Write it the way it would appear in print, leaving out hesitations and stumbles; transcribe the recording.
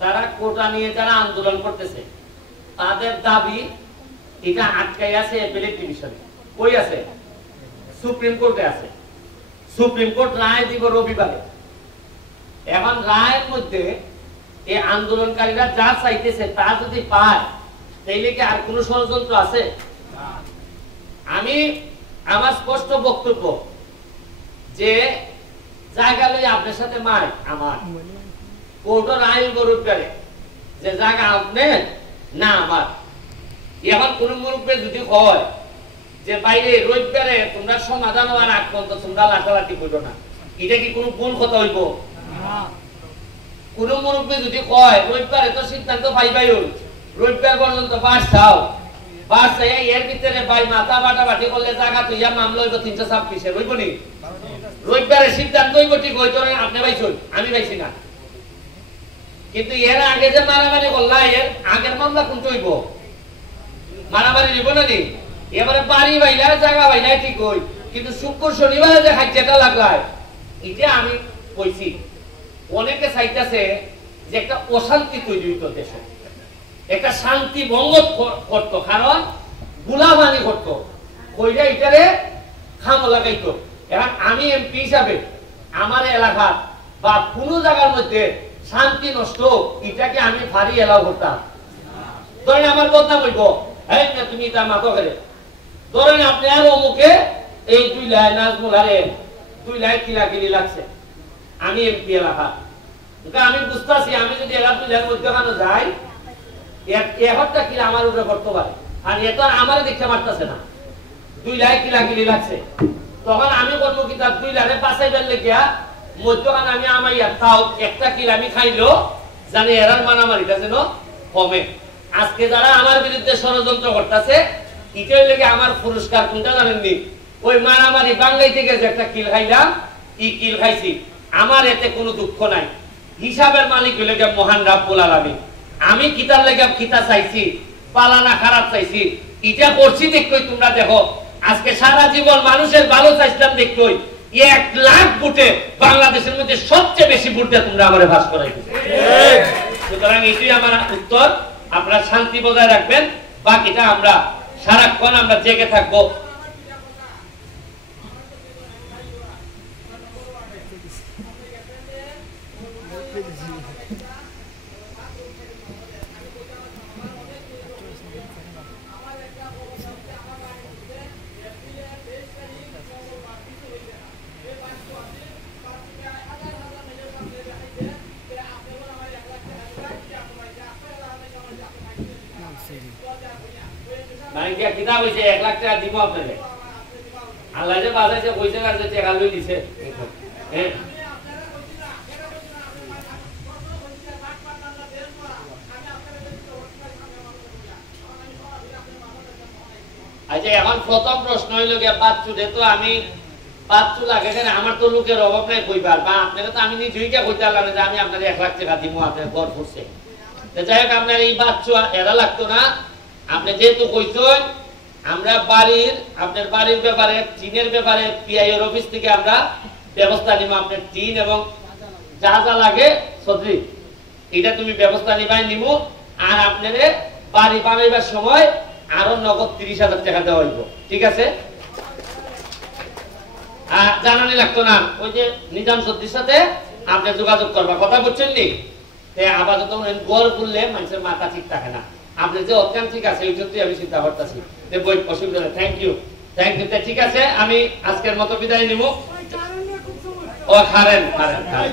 তারা কোটা নিয়ে যারা আন্দোলন করতেছে তাদের দাবি এটা আটকাই আছে অ্যাপেলেট ডিভিশনে। কই আছে? সুপ্রিম কোর্টে আছে। সুপ্রিম কোর্ট রায় দিব রবিবারে। এখন রায়ের মধ্যে এই আন্দোলনকারীরা যা চাইতেছে তা যদি পায় তাইলে কি আর কোনো ষড়যন্ত্র আছে? আমি আমার স্পষ্ট বক্তব্য যে জায়গা লই আপনার সাথে মার আমার কোর্টের আইন গরুর পারে যে জায়গা আপনি না আমার। এখন কোন মুরব্বী যদি হয় যে বাইরে রবিবারে তোমরা সমাধান হওয়ার আগ পর্যন্ত তোমরা লাঠালাঠি করো না, এটা কি কোনো ভুল কথা হইব? কোন মুরব্বী যদি কয় রবিবারে তো সিদ্ধান্ত পাইবাই রবিবার পর্যন্ত বাস চাও, বাস চাই এর ভিতরে ভাই মাথা বাটাবাটি করলে জায়গা তো ইয়া মামলা হইব 326 এর হইব নি? রবিবারে সিদ্ধান্ত হইব ঠিক হইতো না, আপনি পাইছেন আমি পাইছি না। কিন্তু এর আগে যে মারামারি করলা এর আগের মামলা কোনটা হইব? মারামারি নিব না নি? এবারে বাড়ি বাইলা জায়গা বাইলা ঠিক হই, কিন্তু শুক্র শনিবারে যে খাইতেটা লাগলায় এটা আমি কইছি। অনেকে চাইতেছে যে একটা অশান্তি তৈরি হইতো দেশে, একটা শান্তি ভঙ্গ করতো, কারণ গুলামানি করতো, কইরা এটারে খাম লাগাইতো। এখন আমি এমপি হিসাবে আমার এলাকা বা কোনো জায়গার মধ্যে শান্তি নষ্ট এটাকে আমি ভারী এলাও করতাম? ধরেন আমার বদনাম হইব, এই না তুমি তার মাথা করে ধরেন আপনি আর অমুকে এই 2 লাইন নাজমুল আরে 2 লাইন কিলাকিলি লাগছে, আমি এমপি এলাকা। আমি বুঝতেছি আমি যদি এলাকা 2 লাইন মধ্যখানে যাই একটা কিলা আমার উপরে করতে পারে, আর এ তো আমার দেখতে পারতেছে না 2 লাইন কিলাকিলি লাগছে। তখন আমি করবো কি তার 2 লাইনে পাশাইবার লেগিয়া মধ্যখানে আমি আমাইয়া তাও একটা কিলা আমি খাইলো জানি এরার মারামারিটা যেন কমে। আজকে যারা আমার বিরুদ্ধে ষড়যন্ত্র করতেছে এটার লেগে আমার পুরস্কার কোনটা জানেননি? ওই মারামারি বাংলাই থেকে যে একটা কিল খাইলাম, এই কিল খাইছি, আমার এতে কোনো দুঃখ নাই। হিসাবের মালিক হইলে মহান রাব্বুল আলামিন। আমি কিতার লেগে কিতা চাইছি, পালানা খারাপ চাইছি, এটা করছি দেখই তোমরা দেখো। আজকে সারা জীবন মানুষের ভালো চাইছিলাম দেখই 1 লাখ ভোটে বাংলাদেশের মধ্যে সবচেয়ে বেশি ভোট দিয়ে তোমরা আমারে ভাস করাইছো। সুতরাং এটাই আমার উত্তর, আপনারা শান্তি বজায় রাখবেন, বাকিটা আমরা সারাক্ষণ আমরা জেগে থাকবো। কিতাব হয়েছে 1 লাখ টাকা দিব আপনাকে, আল্লাহ যে বাজাইছে কইছে না যে টাকা লই দিছে। আচ্ছা এখন প্রথম প্রশ্ন হইল গিয়া বাচ্চুদে তো আমি বাচ্চু লাগে কেন? আমার তো লোকের অভাব নাই কইবার, বা আপনাকে তো আমি নিজেই কে কইতে পারলাম যে আমি আপনার 1 লাখ টাকা দিব আপনার ঘর করছে। যাই হোক আপনার এই বাচ্চু এরা লাগতো না। আপনি যেহেতু কইছেন আমরা বাড়ির আপনার বাড়ির ব্যাপারে টিনের ব্যাপারে পিআইএর অফিস থেকে আমরা ব্যবস্থা নিব। আপনার টিন এবং যা যা লাগে সদরি এটা তুমি ব্যবস্থা নিবাই নিব। আর আপনারে বাড়ি বানাইবার সময় আরো নগদ 30,000 টাকা দেওয়া হইব, ঠিক আছে? আর জানানি লাগতো না, ওই যে নিজাম সদরির সাথে আপনি যোগাযোগ করবা, কথা বলছেন নি? আপাতত গড় বললে মানুষের মাথা ঠিক থাকে না। আপনি যে অত্যন্ত ঠিক আছে এই জন্যই আমি চিন্তা করতেছি যে বই অসুবিধা নেই। Thank you. ঠিক আছে, আমি আজকের মতো বিদায় নিব। ও খারেন খারেন খারেন